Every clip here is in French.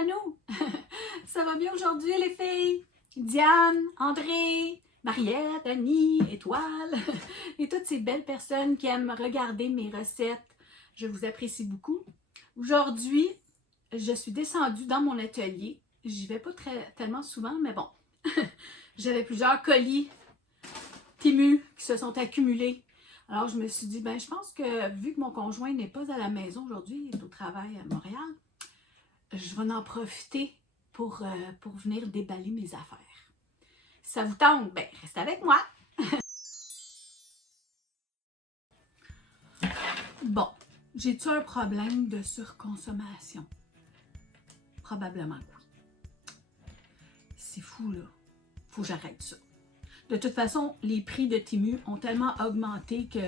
Nanou! Ça va bien aujourd'hui les filles? Diane, André, Mariette, Annie, Étoile et toutes ces belles personnes qui aiment regarder mes recettes. Je vous apprécie beaucoup. Aujourd'hui, je suis descendue dans mon atelier. J'y vais pas tellement souvent, mais bon. J'avais plusieurs colis Temu qui se sont accumulés. Alors, je me suis dit, je pense que vu que mon conjoint n'est pas à la maison aujourd'hui, il est au travail à Montréal, je vais en profiter pour venir déballer mes affaires. Si ça vous tente, restez avec moi. Bon, j'ai-tu un problème de surconsommation? Probablement que oui. C'est fou, là. Faut que j'arrête ça. De toute façon, les prix de Temu ont tellement augmenté que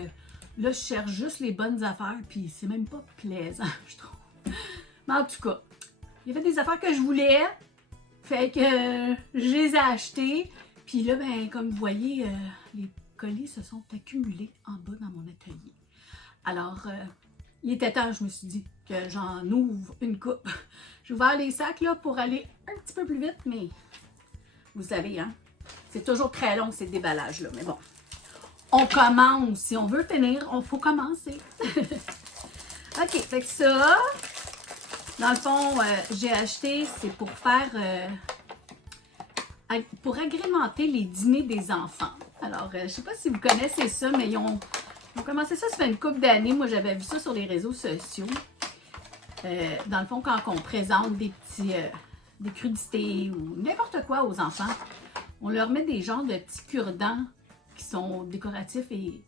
là, je cherche juste les bonnes affaires, puis c'est même pas plaisant, je trouve. Mais en tout cas, il y avait des affaires que je voulais, fait que je les ai achetées. Puis là, comme vous voyez, les colis se sont accumulés en bas dans mon atelier. Alors, il était temps, je me suis dit, que j'en ouvre une coupe. J'ai ouvert les sacs là pour aller un petit peu plus vite, mais vous savez, hein, c'est toujours très long ces déballages-là. Mais bon, on commence. Si on veut finir, il faut commencer. OK, fait que ça, dans le fond, j'ai acheté, c'est pour faire, pour agrémenter les dîners des enfants. Alors, je ne sais pas si vous connaissez ça, mais ils ont commencé ça fait une couple d'années. Moi, j'avais vu ça sur les réseaux sociaux. Dans le fond, quand on présente des crudités ou n'importe quoi aux enfants, on leur met des genres de petits cure-dents qui sont décoratifs et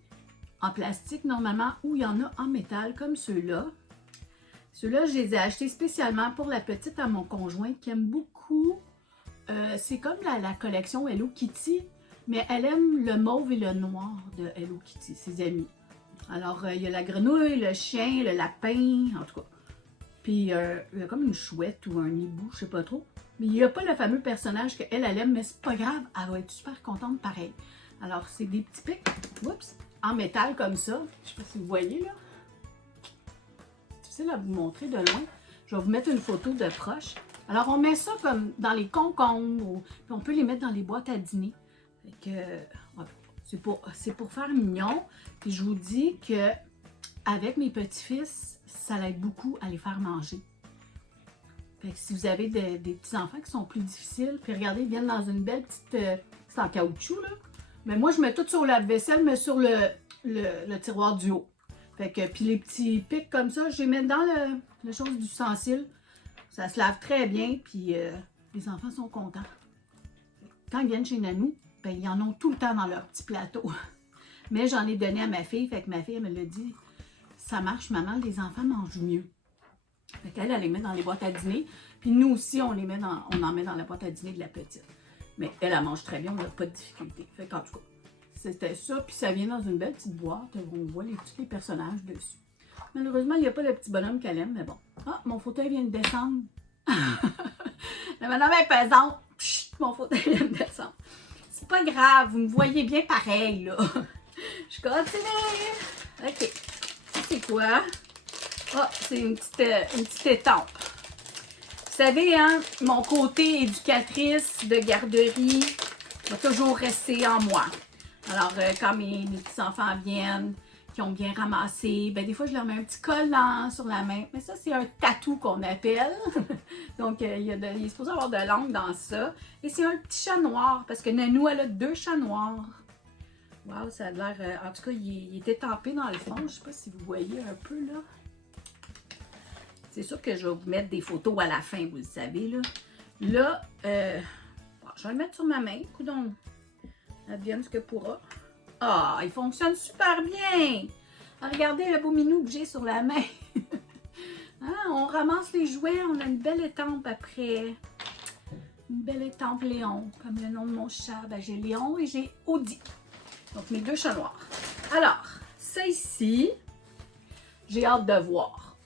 en plastique normalement, ou il y en a en métal comme ceux-là. Ceux-là, je les ai achetés spécialement pour la petite à mon conjoint qui aime beaucoup. C'est comme la collection Hello Kitty, mais elle aime le mauve et le noir de Hello Kitty, ses amis. Alors, il y a la grenouille, le chien, le lapin, en tout cas. Puis, il y a comme une chouette ou un hibou, je sais pas trop. Mais il n'y a pas le fameux personnage qu'elle aime, mais c'est pas grave, elle va être super contente pareil. Alors, c'est des petits pics, oups, en métal comme ça. Je sais pas si vous voyez, là. C'est difficile à vous montrer de loin. Je vais vous mettre une photo de proche. Alors, on met ça comme dans les concombres, puis on peut les mettre dans les boîtes à dîner. Fait que, c'est pour faire mignon. Puis je vous dis que avec mes petits-fils, ça l'aide beaucoup à les faire manger. Fait que si vous avez des petits-enfants qui sont plus difficiles, puis regardez, ils viennent dans une belle petite... c'est en caoutchouc, là. Mais moi, je mets tout sur le lave-vaisselle, mais sur le tiroir du haut. Fait que, puis les petits pics comme ça, je les mets dans le chose d'ustensile. Ça se lave très bien, puis les enfants sont contents. Quand ils viennent chez Nanou, ils en ont tout le temps dans leur petit plateau. Mais j'en ai donné à ma fille, fait que ma fille, elle me l'a dit, ça marche, maman, les enfants mangent mieux. Fait qu'elle, elle les met dans les boîtes à dîner, puis nous aussi, on en met dans la boîte à dîner de la petite. Mais elle mange très bien, on n'a pas de difficulté. Fait qu'en tout cas, c'était ça, puis ça vient dans une belle petite boîte où on voit tous les personnages dessus. Malheureusement, il n'y a pas le petit bonhomme qu'elle aime, mais bon. Ah, mon fauteuil vient de descendre. La madame est pesante. Chut, mon fauteuil vient de descendre. C'est pas grave, vous me voyez bien pareil, là. Je continue. OK. C'est quoi? Ah, c'est une petite étampe. Vous savez, hein, mon côté éducatrice de garderie va toujours rester en moi. Alors, quand mes petits-enfants viennent, qui ont bien ramassé, des fois, je leur mets un petit collant sur la main. Mais ça, c'est un tatou qu'on appelle. Donc, il est supposé avoir de l'encre dans ça. Et c'est un petit chat noir, parce que Nanou, elle a 2 chats noirs. Wow, ça a l'air... en tout cas, il était tempé dans le fond. Je ne sais pas si vous voyez un peu, là. C'est sûr que je vais vous mettre des photos à la fin, vous le savez, là. Là, je vais le mettre sur ma main. Coudonc, advienne ce que pourra. Ah, il fonctionne super bien! Regardez le beau minou que j'ai sur la main. Hein, on ramasse les jouets, on a une belle étampe après. Une belle étampe Léon, comme le nom de mon chat. J'ai Léon et j'ai Audi. Donc, mes 2 chats noirs. Alors, ça ici, j'ai hâte de voir.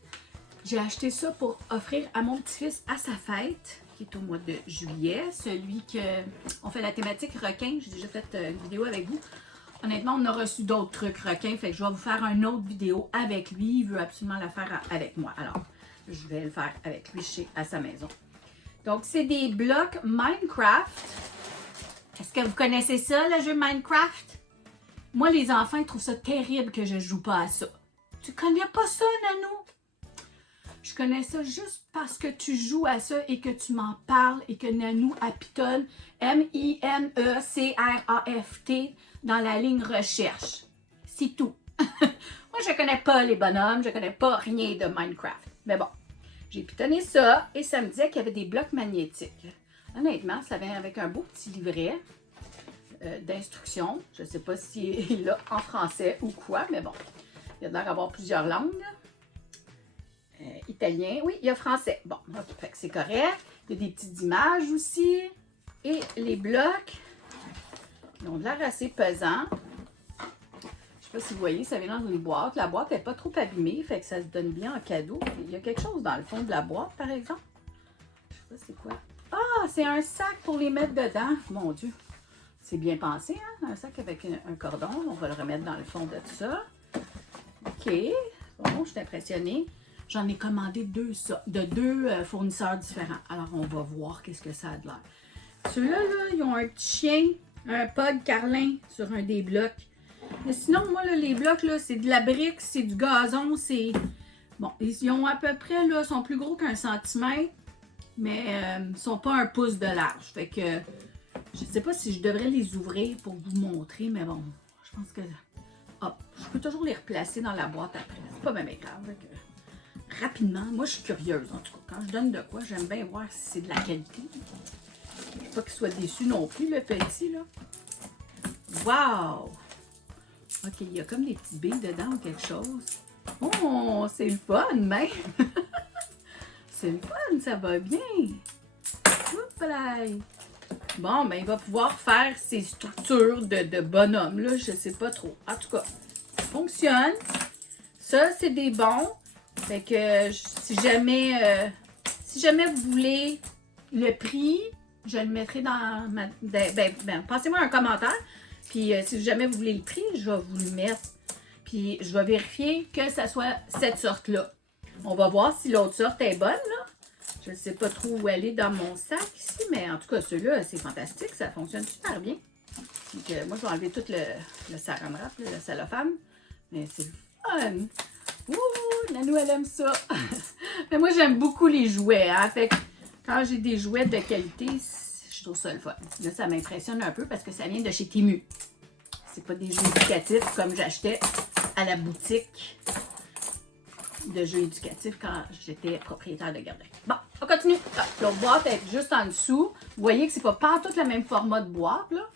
J'ai acheté ça pour offrir à mon petit-fils à sa fête, qui est au mois de juillet. Celui que on fait la thématique requin. J'ai déjà fait une vidéo avec vous. Honnêtement, on a reçu d'autres trucs requins, fait que je vais vous faire une autre vidéo avec lui. Il veut absolument la faire avec moi. Alors, je vais le faire avec lui à sa maison. Donc, c'est des blocs Minecraft. Est-ce que vous connaissez ça, le jeu Minecraft? Moi, les enfants, ils trouvent ça terrible que je joue pas à ça. Tu connais pas ça, Nanou? Je connais ça juste parce que tu joues à ça et que tu m'en parles et que Nanou apitole M-I-N-E-C-R-A-F-T dans la ligne recherche. C'est tout. Moi, je connais pas les bonhommes, je connais pas rien de Minecraft. Mais bon, j'ai pitonné ça et ça me disait qu'il y avait des blocs magnétiques. Honnêtement, ça vient avec un beau petit livret d'instructions. Je sais pas s'il est là en français ou quoi, mais bon, il y a l'air d'avoir plusieurs langues. Italien, oui, il y a français. Bon, ok, fait que c'est correct. Il y a des petites images aussi. Et les blocs, ils ont l'air assez pesants. Je sais pas si vous voyez, ça vient dans une boîte. La boîte n'est pas trop abîmée, fait que ça se donne bien en cadeau. Il y a quelque chose dans le fond de la boîte, par exemple. Je sais pas c'est quoi. Ah, c'est un sac pour les mettre dedans. Mon Dieu, c'est bien pensé, hein? Un sac avec un cordon. On va le remettre dans le fond de tout ça. OK. Bon, je suis impressionnée. J'en ai commandé deux fournisseurs différents. Alors, on va voir qu'est-ce que ça a de l'air. Ceux-là, là, ils ont un petit chien, un pug carlin sur un des blocs. Mais sinon, moi, là, les blocs, là, c'est de la brique, c'est du gazon, c'est... Bon, ils ont à peu près, là, sont plus gros qu'un centimètre, mais ils sont pas un pouce de large. Fait que, je sais pas si je devrais les ouvrir pour vous montrer, mais bon, je pense que... Hop, je peux toujours les replacer dans la boîte après. C'est pas même grave, fait que... Rapidement, moi je suis curieuse en tout cas. Quand je donne de quoi, j'aime bien voir si c'est de la qualité. Je veux pas qu'il soit déçu non plus, le petit là. Wow! Ok, il y a comme des petites billes dedans ou quelque chose. Oh, c'est le fun, même! C'est le fun, ça va bien! Oups là! Bon, ben il va pouvoir faire ses structures de bonhomme, là, je sais pas trop. En tout cas, ça fonctionne. Ça, c'est des bons. Fait que si jamais vous voulez le prix, je le mettrai dans ma... passez-moi un commentaire. Puis si jamais vous voulez le prix, je vais vous le mettre. Puis je vais vérifier que ça soit cette sorte-là. On va voir si l'autre sorte est bonne, là. Je ne sais pas trop où elle est dans mon sac ici, mais en tout cas, celui-là, c'est fantastique. Ça fonctionne super bien. Donc, moi, je vais enlever tout le saran wrap, le cellophane. Mais c'est le fun! Ouh, Nanou, elle aime ça. Mais moi, j'aime beaucoup les jouets. Hein? Fait que quand j'ai des jouets de qualité, je trouve ça le fun. Là, ça m'impressionne un peu parce que ça vient de chez Temu. C'est pas des jeux éducatifs comme j'achetais à la boutique de jeux éducatifs quand j'étais propriétaire de garderie. Bon, on continue. L'autre boîte est juste en dessous. Vous voyez que c'est pas tout le même format de boîte, là.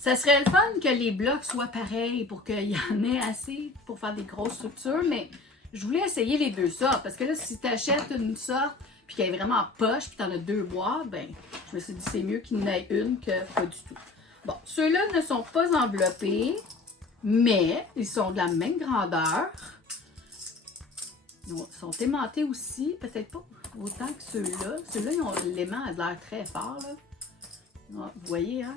Ça serait le fun que les blocs soient pareils pour qu'il y en ait assez pour faire des grosses structures, mais je voulais essayer les deux sortes. Parce que là, si tu achètes une sorte puis qu'elle est vraiment poche puis tu en as deux boîtes, ben je me suis dit c'est mieux qu'il n'y en ait une que pas du tout. Bon, ceux-là ne sont pas enveloppés, mais ils sont de la même grandeur. Ils sont aimantés aussi, peut-être pas autant que ceux-là. Ceux-là, l'aimant a l'air très fort, là. Vous voyez, hein?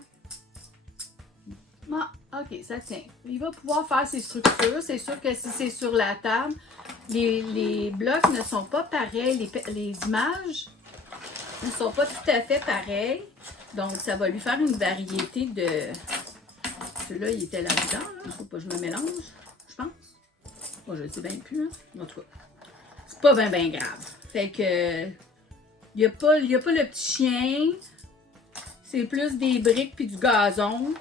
Ah, ok, ça tient. Il va pouvoir faire ses structures. C'est sûr que si c'est sur la table, les blocs ne sont pas pareils. Les images ne sont pas tout à fait pareilles. Donc, ça va lui faire une variété de... Celui-là, il était là-dedans. Il ne faut pas que je me mélange, je pense. Bon, je ne sais bien plus. Hein? En tout cas, c'est pas bien grave. Fait que... Il n'y a pas le petit chien. C'est plus des briques puis du gazon.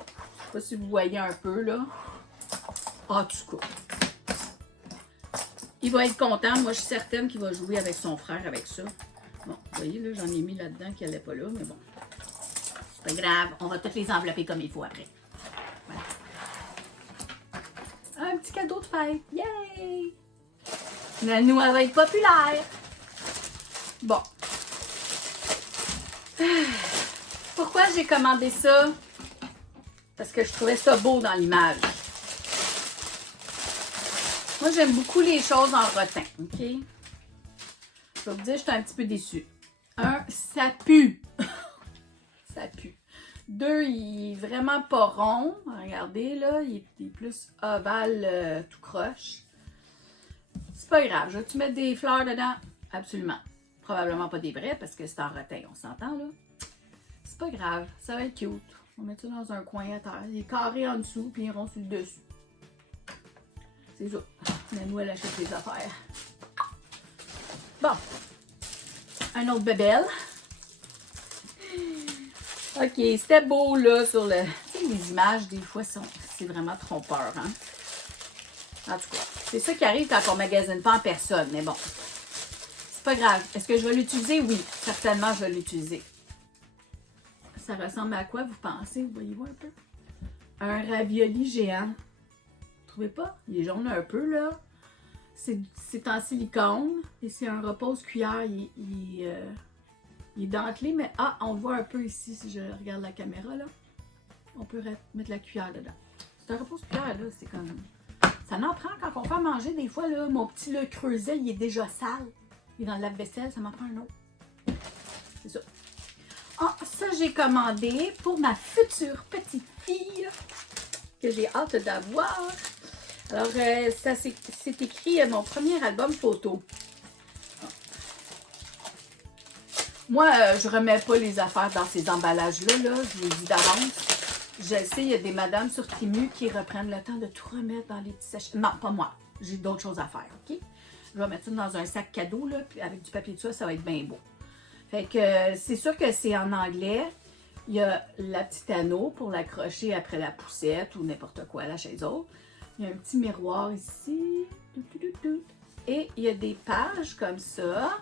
Je ne sais pas si vous voyez un peu, là. En tout cas. Il va être content. Moi, je suis certaine qu'il va jouer avec son frère avec ça. Bon, vous voyez, là, j'en ai mis là-dedans qui n'allait pas là, mais bon. C'est pas grave. On va toutes les envelopper comme il faut après. Voilà. Un petit cadeau de fête. Yay! Nanou, elle va être populaire. Bon. Pourquoi j'ai commandé ça? Parce que je trouvais ça beau dans l'image. Moi, j'aime beaucoup les choses en rotin, ok? Je vais vous dire, je suis un petit peu déçue. Un, ça pue. Ça pue. Deux, il est vraiment pas rond. Regardez, là, il est plus ovale, tout croche. C'est pas grave. Je vais-tu mettre des fleurs dedans? Absolument. probablement pas des vrais parce que c'est en rotin, on s'entend là. C'est pas grave, ça va être cute. On va mettre ça dans un coin à terre. Il est carré en dessous, puis ils rond sur le dessus. C'est ça. Mais nous, elle achète des affaires. Bon. Un autre bébelle. Ok, c'était beau là sur le... Tu sais, les images, des fois, c'est vraiment trompeur, hein. En tout cas, c'est ça qui arrive quand on magasine pas en personne, mais bon. C'est pas grave. Est-ce que je vais l'utiliser? Oui, certainement, je vais l'utiliser. Ça ressemble à quoi, vous pensez? Voyez-vous un peu? Un ravioli géant. Vous trouvez pas? Il est jaune un peu, là. C'est en silicone et c'est un repose-cuillère. Il est dentelé, mais on le voit un peu ici si je regarde la caméra, là. On peut mettre la cuillère dedans. C'est un repose-cuillère, là. C'est comme... Ça en prend quand on fait à manger. Des fois, là, mon petit le creuset, il est déjà sale. Il est dans le lave-vaisselle, ça m'en prend un autre. C'est ça. Ah, ça, j'ai commandé pour ma future petite fille que j'ai hâte d'avoir. Alors, ça c'est écrit mon premier album photo. Moi, je remets pas les affaires dans ces emballages-là, là, je vous le dis d'avance. Je sais, il y a des madames sur Temu qui reprennent le temps de tout remettre dans les petits sachets. Non, pas moi. J'ai d'autres choses à faire, OK? Je vais mettre ça dans un sac cadeau, là, puis avec du papier de soie, ça va être bien beau. Fait que c'est sûr que c'est en anglais. Il y a la petite anneau pour l'accrocher après la poussette ou n'importe quoi, la chaise haute. Il y a un petit miroir ici. Et il y a des pages comme ça.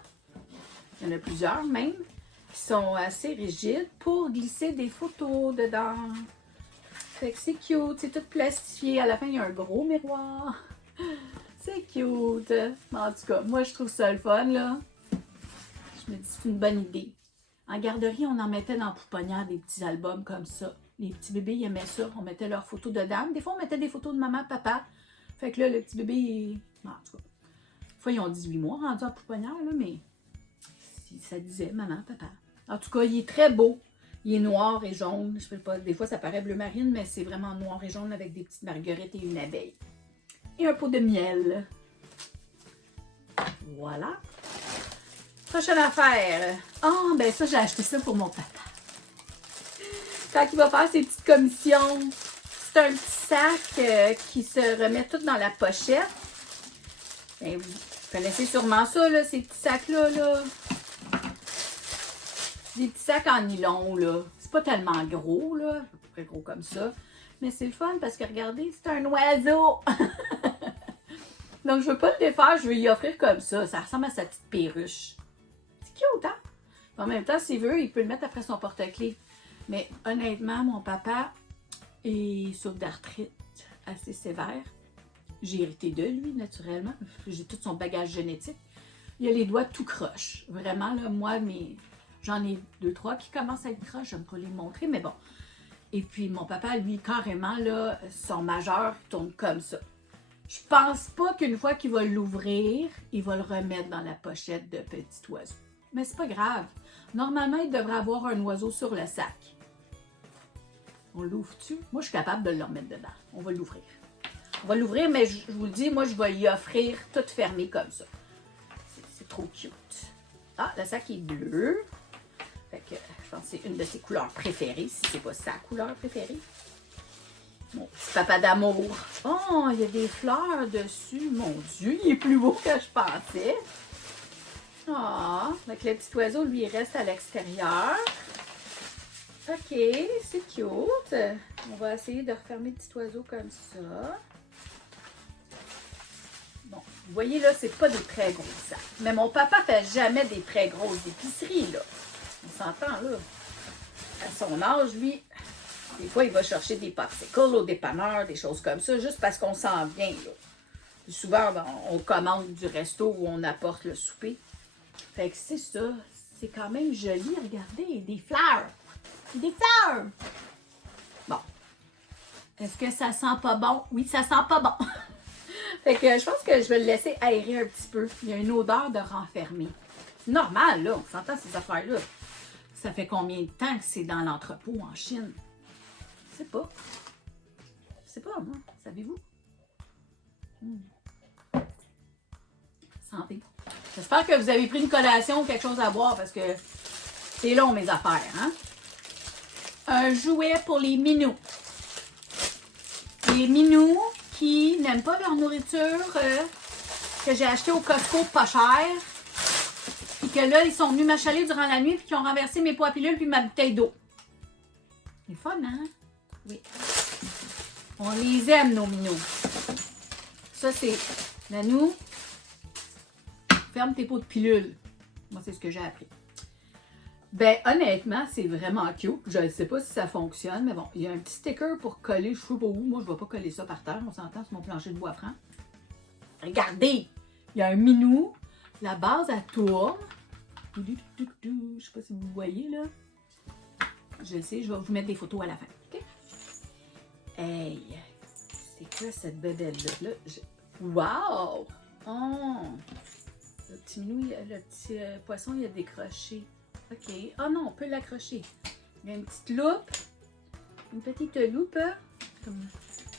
Il y en a plusieurs même, qui sont assez rigides pour glisser des photos dedans. Fait que c'est cute, c'est tout plastifié. À la fin, il y a un gros miroir. C'est cute. En tout cas, moi, je trouve ça le fun, là. Je me dis, c'est une bonne idée. En garderie, on en mettait dans la pouponnière des petits albums comme ça. Les petits bébés, ils aimaient ça. On mettait leurs photos dedans. Des fois, on mettait des photos de maman, papa. Fait que là, le petit bébé, en tout cas, des fois, ils ont 18 mois rendus en pouponnière, là, mais ça disait maman, papa. En tout cas, il est très beau. Il est noir et jaune. Je sais pas, des fois, ça paraît bleu marine, mais c'est vraiment noir et jaune avec des petites marguerites et une abeille. Et un pot de miel. Voilà. Prochaine affaire. Ah, ben ça, j'ai acheté ça pour mon papa. Quand il va faire ses petites commissions, c'est un petit sac qui se remet tout dans la pochette. Ben, vous connaissez sûrement ça, là, ces petits sacs-là, là. Des petits sacs en nylon, là. C'est pas tellement gros, là. À peu près gros comme ça. Mais c'est le fun parce que, regardez, c'est un oiseau. Donc, je veux pas le défaire, je veux y offrir comme ça. Ça ressemble à sa petite perruche. C'est cute, hein? En même temps, s'il veut, il peut le mettre après son porte-clés. Mais honnêtement, mon papa est souffre d'arthrite assez sévère. J'ai hérité de lui, naturellement. J'ai tout son bagage génétique. Il a les doigts tout croche. Vraiment, là, moi, j'en ai 2-3 qui commencent à être croches. J'aime pas les montrer, mais bon. Et puis, mon papa, lui, carrément, là, son majeur tourne comme ça. Je pense pas qu'une fois qu'il va l'ouvrir, il va le remettre dans la pochette de petit oiseau. Mais c'est pas grave. Normalement, il devrait avoir un oiseau sur le sac. On l'ouvre-tu? Moi, je suis capable de le remettre dedans. On va l'ouvrir. On va l'ouvrir, mais je vous le dis, moi, je vais lui offrir tout fermé comme ça. C'est trop cute. Ah, le sac est bleu. Fait que je pense que c'est une de ses couleurs préférées, si c'est pas sa couleur préférée. Mon petit papa d'amour. Oh, il y a des fleurs dessus. Mon Dieu, il est plus beau que je pensais. Ah, donc le petit oiseau, lui, il reste à l'extérieur. Ok, c'est cute. On va essayer de refermer le petit oiseau comme ça. Bon, vous voyez là, c'est pas des très gros sacs. Mais mon papa fait jamais des très grosses épiceries, là. On s'entend, là. À son âge, lui, des fois, il va chercher des popsicles au dépanneur, des choses comme ça, juste parce qu'on s'en vient, là. Puis souvent, ben, on commande du resto où on apporte le souper. Fait que c'est ça. C'est quand même joli. Regardez, des fleurs. Des fleurs! Bon. Est-ce que ça sent pas bon? Oui, ça sent pas bon. Fait que je pense que je vais le laisser aérer un petit peu. Il y a une odeur de renfermé. C'est normal, là. On s'entend ces affaires-là. Ça fait combien de temps que c'est dans l'entrepôt en Chine? Je sais pas. Je sais pas, moi. Savez-vous? Santé. J'espère que vous avez pris une collation ou quelque chose à boire parce que c'est long mes affaires, hein? Un jouet pour les minous. Les minous qui n'aiment pas leur nourriture que j'ai acheté au Costco pas cher. Puis que là, ils sont venus m'achaler durant la nuit puis qui ont renversé mes poids pilules puis ma bouteille d'eau. C'est fun, hein? Oui. On les aime, nos minous. Ça, c'est Nanou. Ferme tes pots de pilules. Moi, c'est ce que j'ai appris. Ben, honnêtement, c'est vraiment cute. Je ne sais pas si ça fonctionne, mais bon, il y a un petit sticker pour coller, je sais pas où. Moi, je ne vais pas coller ça par terre. On s'entend sur mon plancher de bois franc. Regardez! Il y a un minou. La base, elle tourne. Je ne sais pas si vous voyez, là. Je sais, je vais vous mettre des photos à la fin. OK? Hey! C'est quoi cette bébelle-là? Wow! Oh! Le petit minou, le petit poisson, il a décroché. OK. Oh non, on peut l'accrocher. Il y a une petite loupe. Une petite loupe.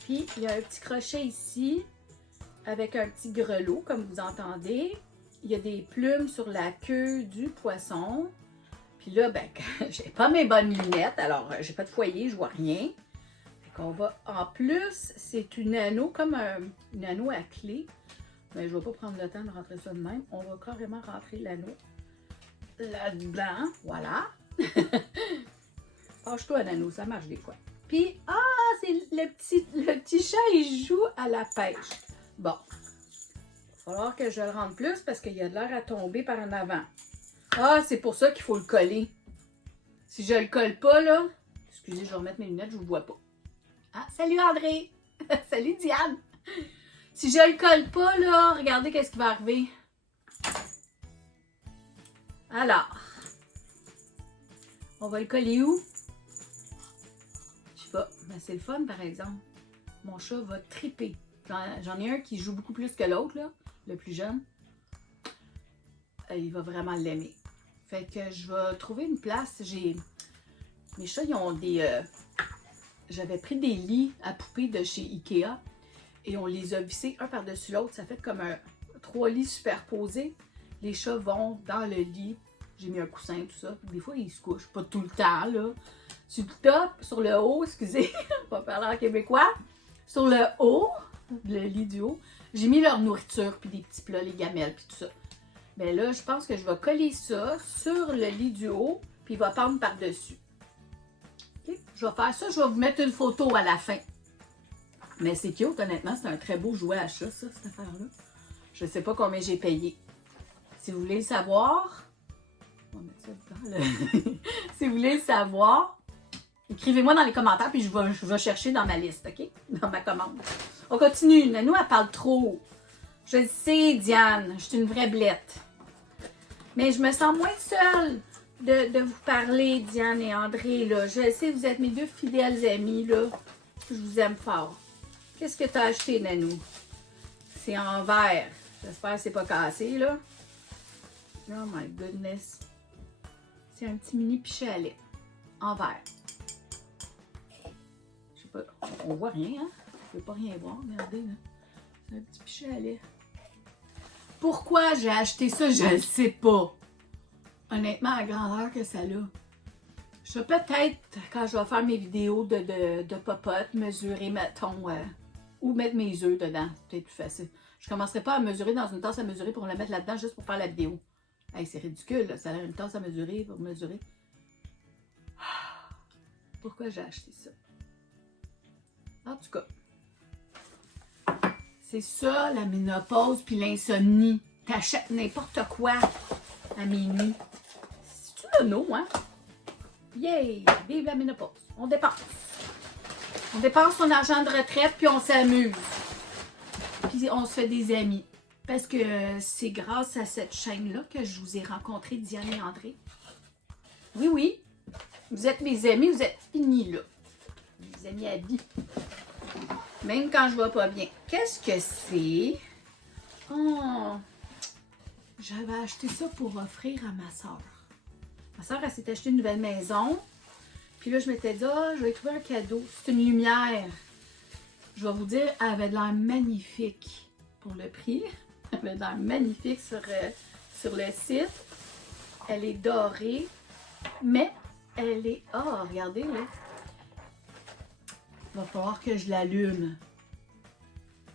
Puis, il y a un petit crochet ici avec un petit grelot, comme vous entendez. Il y a des plumes sur la queue du poisson. Puis là, ben, j'ai pas mes bonnes lunettes, alors j'ai pas de foyer, je vois rien. Fait qu'on va, en plus, c'est une anneau, comme une anneau à clé. Mais je vais pas prendre le temps de rentrer ça de même. On va carrément rentrer l'anneau là-dedans. Voilà. Fâche-toi, l'anneau, ça marche des fois. Puis, c'est le petit chat, il joue à la pêche. Bon. Il va falloir que je le rentre plus parce qu'il y a de l'air à tomber par en avant. Ah, c'est pour ça qu'il faut le coller. Si je le colle pas, là... Excusez, je vais remettre mes lunettes, je vous vois pas. Ah, salut André! Salut Diane! Si je le colle pas, là, regardez qu'est-ce qui va arriver. Alors, on va le coller où? Je sais pas, mais c'est le fun par exemple. Mon chat va triper. J'en ai un qui joue beaucoup plus que l'autre, là, le plus jeune. Il va vraiment l'aimer. Fait que je vais trouver une place. Mes chats, ils ont des... J'avais pris des lits à poupées de chez Ikea et on les a vissés un par-dessus l'autre. Ça fait comme 3 lits superposés. Les chats vont dans le lit. J'ai mis un coussin, tout ça. Des fois, ils se couchent. Pas tout le temps, là. Sur le top, sur le haut, excusez, on va parler en québécois. Sur le haut, le lit du haut, j'ai mis leur nourriture, puis des petits plats, les gamelles, puis tout ça. Mais là, je pense que je vais coller ça sur le lit du haut, puis il va pendre par-dessus. Okay? Je vais faire ça, je vais vous mettre une photo à la fin. Mais c'est cute, honnêtement, c'est un très beau jouet à chat, ça, cette affaire-là. Je ne sais pas combien j'ai payé. Si vous voulez le savoir, on va mettre ça dedans, là. Si vous voulez le savoir, écrivez-moi dans les commentaires, puis je vais chercher dans ma liste, OK? Dans ma commande. On continue. Nanou, elle parle trop. Je le sais, Diane, je suis une vraie blette. Mais je me sens moins seule de vous parler, Diane et André, là. Je sais, vous êtes mes 2 fidèles amis, là. Je vous aime fort. Qu'est-ce que tu as acheté, Nanou? C'est en verre. J'espère que c'est pas cassé, là. Oh my goodness. C'est un petit mini pichet à lait. En verre. Je sais pas, on voit rien, hein? Je peux pas rien voir, regardez, là. C'est un petit pichet à lait. Pourquoi j'ai acheté ça, je ne sais pas. Honnêtement, à la grandeur que ça a. Je vais peut-être, quand je vais faire mes vidéos de popote, mesurer, mettons, ou mettre mes œufs dedans. C'est peut-être plus facile. Je ne commencerai pas à mesurer dans une tasse à mesurer pour la mettre là-dedans juste pour faire la vidéo. Hey, c'est ridicule, là. Ça a une tasse à mesurer pour mesurer. Pourquoi j'ai acheté ça? En tout cas, c'est ça la ménopause puis l'insomnie. T'achètes n'importe quoi à minuit. C'est-tu le nom, hein? Yay! Vive la ménopause. On dépense. On dépense son argent de retraite puis on s'amuse. Puis on se fait des amis. Parce que c'est grâce à cette chaîne-là que je vous ai rencontré, Diane et André. Oui, oui. Vous êtes mes amis, vous êtes finis là. Mes amis à vie. Même quand je vais pas bien. Qu'est-ce que c'est? Oh! J'avais acheté ça pour offrir à ma soeur. Ma soeur, elle s'est acheté une nouvelle maison. Puis là, je m'étais dit, je vais trouver un cadeau. C'est une lumière. Je vais vous dire, elle avait de l'air magnifique pour le prix. Elle avait de l'air magnifique sur sur le site. Elle est dorée, mais elle est... Ah, regardez, là. Il va falloir que je l'allume.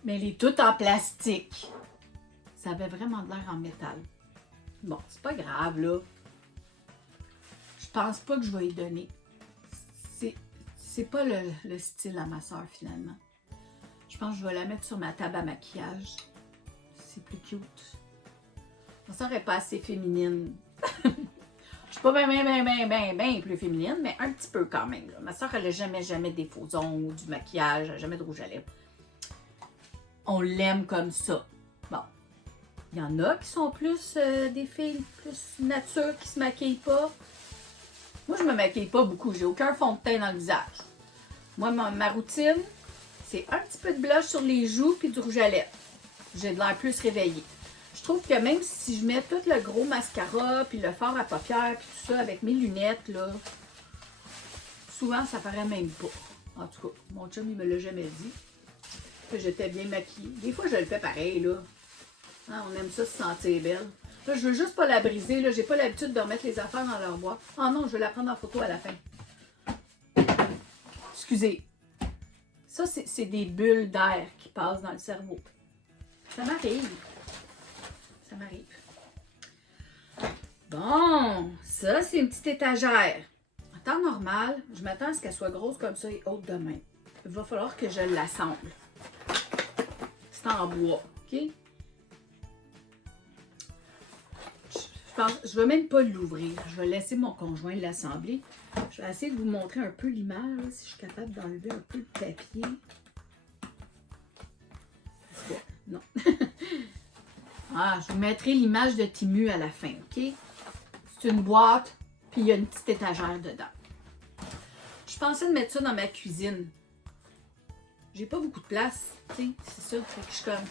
Mais elle est toute en plastique. Ça avait vraiment de l'air en métal. Bon, c'est pas grave, là. Je pense pas que je vais y donner. C'est pas le style à ma soeur, finalement. Je pense que je vais la mettre sur ma table à maquillage. C'est plus cute. Ma soeur n'est pas assez féminine. Je suis pas bien plus féminine, mais un petit peu quand même. Là. Ma soeur, elle n'a jamais des faux ongles, du maquillage, jamais de rouge à lèvres. On l'aime comme ça. Bon. Il y en a qui sont plus des filles plus nature, qui se maquillent pas. Moi, je me maquille pas beaucoup. J'ai aucun fond de teint dans le visage. Moi, ma routine, c'est un petit peu de blush sur les joues puis du rouge à lèvres. J'ai de l'air plus réveillée. Je trouve que même si je mets tout le gros mascara puis le fard à paupières puis tout ça avec mes lunettes, là, souvent, ça paraît même pas. En tout cas, mon chum, il me l'a jamais dit que j'étais bien maquillée. Des fois, je le fais pareil, là. Hein, on aime ça se sentir belle. Là, je veux juste pas la briser, là. J'ai pas l'habitude de remettre les affaires dans leur boîte. Ah non, je vais la prendre en photo à la fin. Excusez. Ça, c'est des bulles d'air qui passent dans le cerveau. Ça m'arrive. Ça m'arrive. Bon, ça, c'est une petite étagère. En temps normal, je m'attends à ce qu'elle soit grosse comme ça et haute de même. Il va falloir que je l'assemble. C'est en bois, OK? Je ne vais même pas l'ouvrir. Je vais laisser mon conjoint l'assembler. Je vais essayer de vous montrer un peu l'image, si je suis capable d'enlever un peu le papier. Non. Ah, je vous mettrai l'image de Timu à la fin, OK? C'est une boîte, puis il y a une petite étagère dedans. Je pensais de mettre ça dans ma cuisine. J'ai pas beaucoup de place, tu sais, c'est ça. Fait que je suis comme...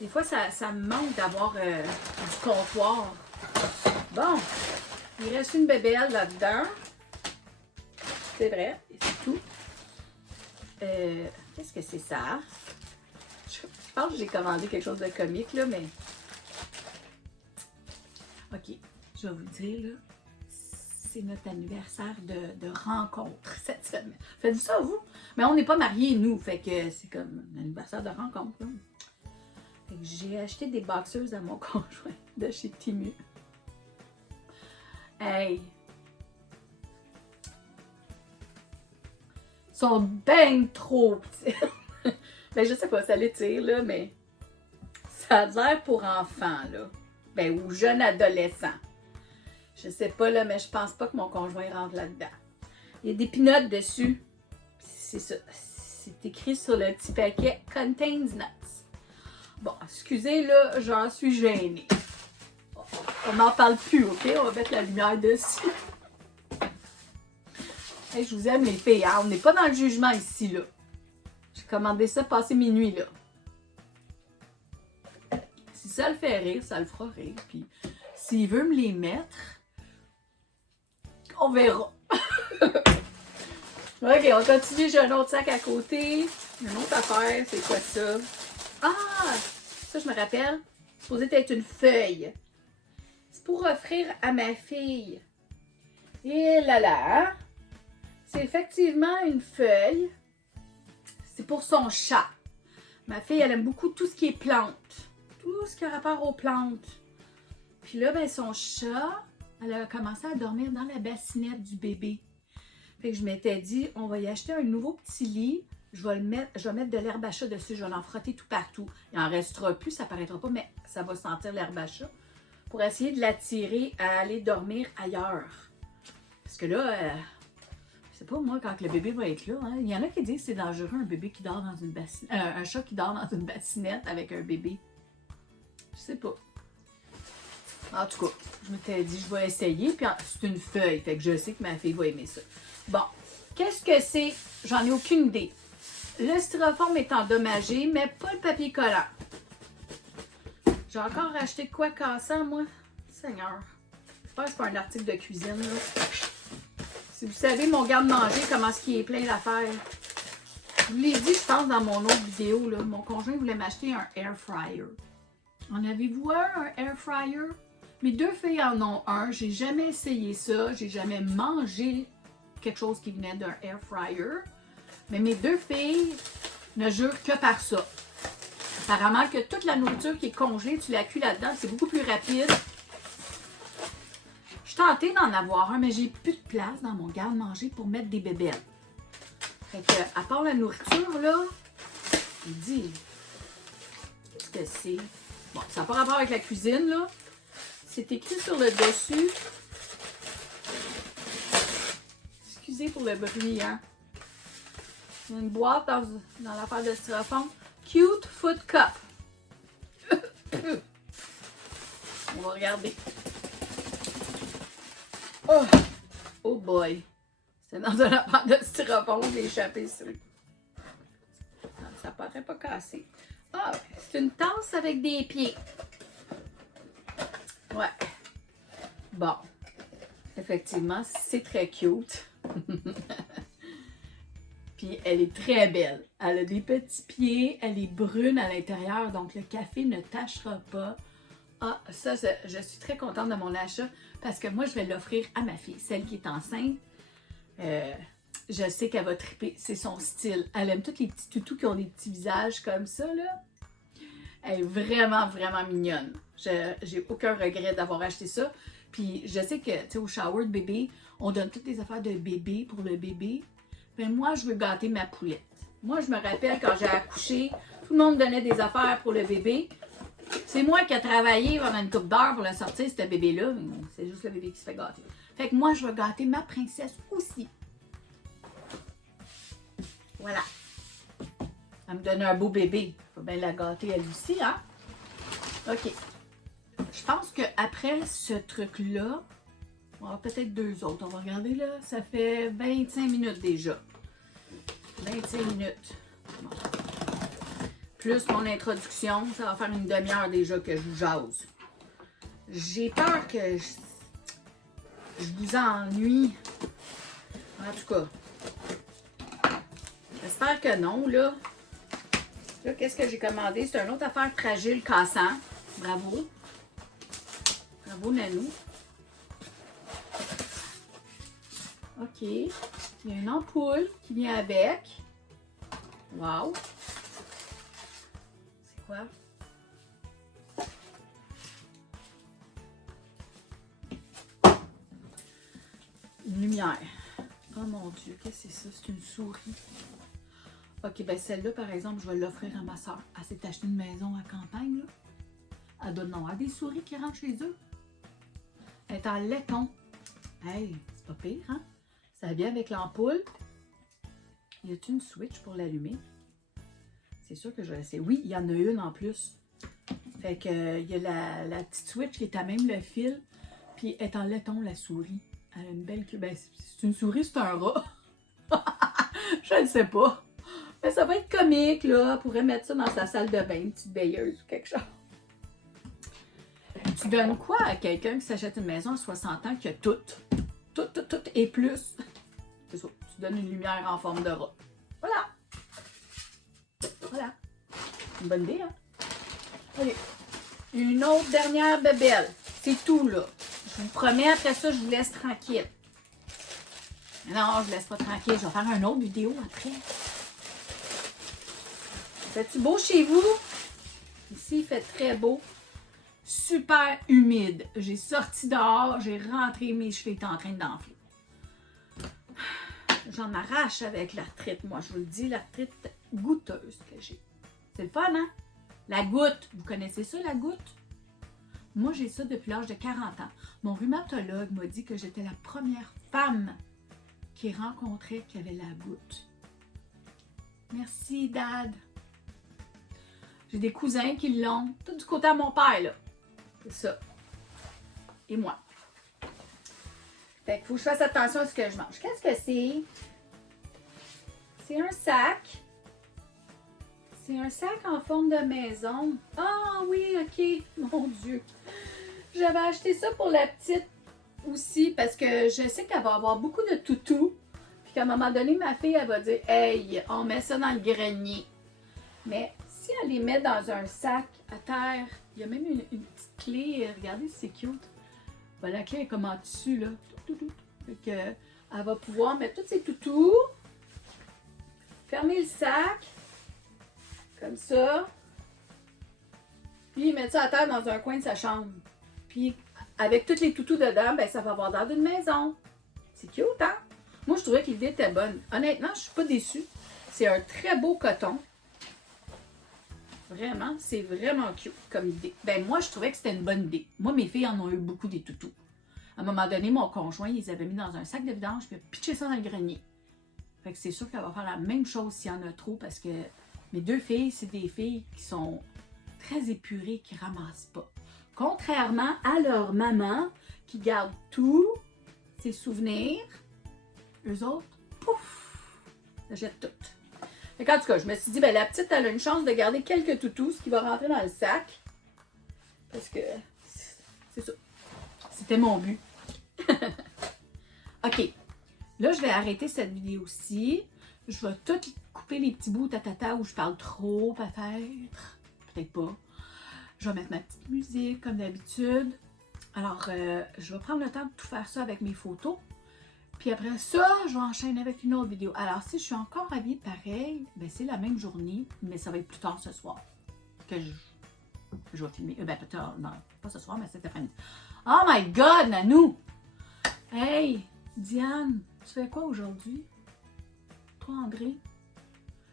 Des fois, ça me manque d'avoir du comptoir. Bon, il reste une bébelle là-dedans. C'est vrai, et c'est tout. Qu'est-ce que c'est ça? Je pense que j'ai commandé quelque chose de comique, là, mais... OK, je vais vous dire, là, c'est notre anniversaire de rencontre cette semaine. Faites-vous ça, vous? Mais on n'est pas mariés, nous, fait que c'est comme un anniversaire de rencontre, là. Fait que j'ai acheté des boxers à mon conjoint de chez Timu. Hey! Ils sont bien trop petits. Ben, je sais pas, ça l'étire, là, mais ça a l'air pour enfants, là. Ben, ou jeunes adolescents. Je sais pas, là, mais je pense pas que mon conjoint rentre là-dedans. Il y a des pinottes dessus. C'est ça. C'est écrit sur le petit paquet « Contains nuts ». Bon, excusez, là, j'en suis gênée. On n'en parle plus, OK? On va mettre la lumière dessus. Hey, je vous aime, les filles, hein? On n'est pas dans le jugement ici, là. J'ai commandé ça passé minuit, là. Si ça le fait rire, ça le fera rire. Puis, s'il veut me les mettre, on verra. OK, on continue. J'ai un autre sac à côté. Une autre affaire, c'est quoi ça? Ah! Ça, je me rappelle. C'est supposé être une feuille. C'est pour offrir à ma fille. Et là là, c'est effectivement une feuille. C'est pour son chat. Ma fille, elle aime beaucoup tout ce qui est plantes. Tout ce qui a rapport aux plantes. Puis là, ben, son chat, elle a commencé à dormir dans la bassinette du bébé. Fait que je m'étais dit, on va y acheter un nouveau petit lit. Je vais mettre de l'herbe à chat dessus. Je vais l'en frotter tout partout. Il en restera plus, ça paraîtra pas, mais ça va sentir l'herbe à chat. Pour essayer de l'attirer à aller dormir ailleurs. Parce que là, je sais pas moi, quand le bébé va être là, hein, il y en a qui disent que c'est dangereux un bébé qui dort dans une bassinette, un chat qui dort dans une bassinette avec un bébé. Je sais pas. En tout cas, je m'étais dit, je vais essayer, puis c'est une feuille, fait que je sais que ma fille va aimer ça. Bon, qu'est-ce que c'est? J'en ai aucune idée. Le styrofoam est endommagé, mais pas le papier collant. J'ai encore acheté de quoi cassant, moi? Seigneur. J'espère que c'est pas un article de cuisine, là. Si vous savez, mon garde-manger, comment est-ce qu'il est plein d'affaires. Je vous l'ai dit, je pense, dans mon autre vidéo, là. Mon conjoint voulait m'acheter un air fryer. En avez-vous un air fryer? Mes deux filles en ont un. J'ai jamais essayé ça. J'ai jamais mangé quelque chose qui venait d'un air fryer. Mais mes deux filles ne jurent que par ça. Apparemment que toute la nourriture qui est congelée, tu la cuis là-dedans, c'est beaucoup plus rapide. Je suis tentée d'en avoir un, mais j'ai plus de place dans mon garde-manger pour mettre des bébelles. Fait que, à part la nourriture, là, il dit, qu'est-ce que c'est? Bon, ça n'a pas rapport avec la cuisine, là. C'est écrit sur le dessus. Excusez pour le bruit, hein. Il y a une boîte dans l'affaire de styrofoam. Cute Food Cup. On va regarder. Oh, oh boy. C'est dans une affaire de styrofoam, j'ai échappé ça. Ça paraît pas cassé. Ah, c'est une tasse avec des pieds. Ouais. Bon. Effectivement, c'est très cute. Puis elle est très belle. Elle a des petits pieds, elle est brune à l'intérieur, donc le café ne tachera pas. Ah, ça, je suis très contente de mon achat parce que moi, je vais l'offrir à ma fille, celle qui est enceinte. Je sais qu'elle va triper, c'est son style. Elle aime tous les petits toutous qui ont des petits visages comme ça, là. Elle est vraiment, vraiment mignonne. J'ai aucun regret d'avoir acheté ça. Puis je sais que, tu sais, au shower de bébé, on donne toutes les affaires de bébé pour le bébé. Mais moi, je veux gâter ma poulette. Moi, je me rappelle quand j'ai accouché, tout le monde donnait des affaires pour le bébé. C'est moi qui ai travaillé pendant une couple d'heures pour le sortir, ce bébé-là. C'est juste le bébé qui se fait gâter. Fait que moi, je veux gâter ma princesse aussi. Voilà. Elle me donne un beau bébé. Faut bien la gâter elle aussi, hein? OK. Je pense qu'après ce truc-là, on va peut-être deux autres. On va regarder là. Ça fait 25 minutes déjà. 25 minutes. Bon. Plus mon introduction, ça va faire une demi-heure déjà que je vous jase. J'ai peur que je vous ennuie. En tout cas. J'espère que non, là. Là, qu'est-ce que j'ai commandé? C'est une autre affaire fragile cassant. Bravo. Bravo, Nanou. OK. Il y a une ampoule qui vient avec. Wow. C'est quoi? Une lumière. Oh mon Dieu, qu'est-ce que c'est ça? C'est une souris. OK, ben celle-là, par exemple, je vais l'offrir à ma soeur. Elle s'est acheté une maison à campagne, là. Elle donne nom à des souris qui rentrent chez eux. Elle est en laiton. Hey, c'est pas pire, hein? Ça vient avec l'ampoule. Y a-t-il une switch pour l'allumer? C'est sûr que je vais essayer. Oui, il y en a une en plus. Fait que il y a la petite switch qui est à même le fil. Puis elle est en laiton, la souris. Elle a une belle queue. Ben, c'est une souris, c'est un rat. Je ne sais pas. Mais ça va être comique, là. Elle pourrait mettre ça dans sa salle de bain, une petite veilleuse ou quelque chose. Tu donnes quoi à quelqu'un qui s'achète une maison à 60 ans qui a tout et plus? C'est ça. Tu donnes une lumière en forme de rat. Voilà. Voilà. Une bonne idée, hein? Allez. Une autre dernière bébelle. C'est tout, là. Je vous promets, après ça, je vous laisse tranquille. Non, je vous laisse pas tranquille. Je vais faire une autre vidéo après. Fait-tu beau chez vous? Ici, il fait très beau. Super humide. J'ai sorti dehors, j'ai rentré, mes cheveux étaient en train d'enfler. J'en arrache avec l'arthrite, moi, je vous le dis, l'arthrite goûteuse que j'ai. C'est le fun, hein? La goutte. Vous connaissez ça, la goutte? Moi, j'ai ça depuis l'âge de 40 ans. Mon rhumatologue m'a dit que j'étais la première femme qui rencontrait qui avait la goutte. Merci, Dad. J'ai des cousins qui l'ont. Tout du côté à mon père, là. C'est ça. Et moi. Fait qu'il faut que je fasse attention à ce que je mange. Qu'est-ce que c'est? C'est un sac. C'est un sac en forme de maison. Ah oui, ok. Mon Dieu. J'avais acheté ça pour la petite aussi parce que je sais qu'elle va avoir beaucoup de toutous. Puis qu'à un moment donné, ma fille, elle va dire « Hey, on met ça dans le grenier. » Mais réussi à les mettre dans un sac à terre. Il y a même une petite clé. Regardez, c'est cute. Ben, la clé est comme en dessus, là. Fait que, elle va pouvoir mettre tous ses toutous. Fermer le sac. Comme ça. Puis mettre ça à terre dans un coin de sa chambre. Puis avec tous les toutous dedans, ben ça va avoir l'air d'une maison. C'est cute, hein? Moi, je trouvais que l'idée était bonne. Honnêtement, je suis pas déçue. C'est un très beau coton. Vraiment, c'est vraiment cute comme idée. Ben moi, je trouvais que c'était une bonne idée. Moi, mes filles en ont eu beaucoup des toutous. À un moment donné, mon conjoint, il les avait mis dans un sac de vidange puis il a pitché ça dans le grenier. Fait que c'est sûr qu'elle va faire la même chose s'il y en a trop parce que mes deux filles, c'est des filles qui sont très épurées, qui ramassent pas. Contrairement à leur maman qui garde tous ses souvenirs, eux autres, pouf, elles jettent tout. Fait qu'en tout cas, je me suis dit, ben la petite, elle a une chance de garder quelques toutous, ce qui va rentrer dans le sac. Parce que c'est ça. C'était mon but. OK. Là, je vais arrêter cette vidéo-ci. Je vais tout couper les petits bouts tatata où je parle trop, peut-être. Peut-être pas. Je vais mettre ma petite musique comme d'habitude. Alors, je vais prendre le temps de tout faire ça avec mes photos. Puis après ça, je vais enchaîner avec une autre vidéo. Alors, si je suis encore habillée pareil, ben c'est la même journée, mais ça va être plus tard ce soir que je vais filmer. Ben, peut-être, non, pas ce soir, mais cet après-midi. Oh my God, Nanou! Hey, Diane, tu fais quoi aujourd'hui? Toi, André?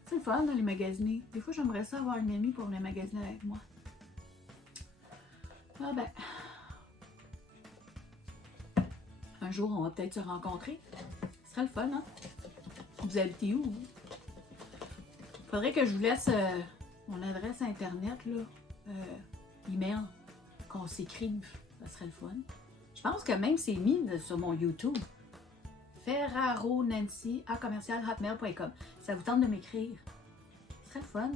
C'est le fun d'aller magasiner. Des fois, j'aimerais ça avoir une amie pour venir magasiner avec moi. Ah ben... Un jour, on va peut-être se rencontrer. Ce serait le fun, hein? Vous habitez où? Faudrait que je vous laisse mon adresse internet, là. Email. Qu'on s'écrive. Ça serait le fun. Je pense que même c'est mis sur mon YouTube. ferraronancy@hotmail.com. Ça vous tente de m'écrire. Ce serait le fun.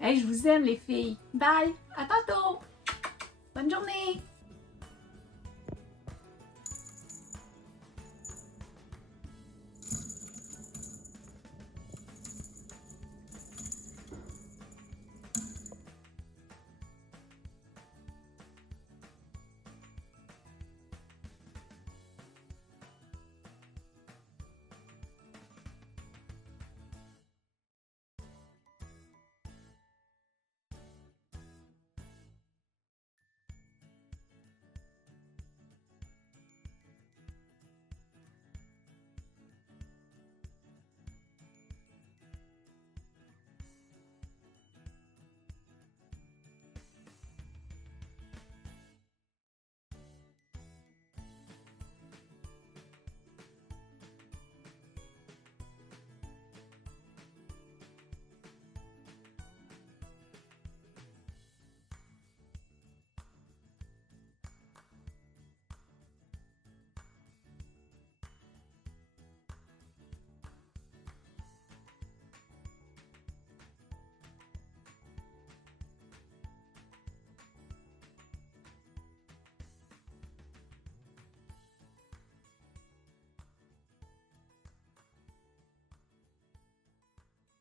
Hey, je vous aime, les filles. Bye! À tantôt! Bonne journée!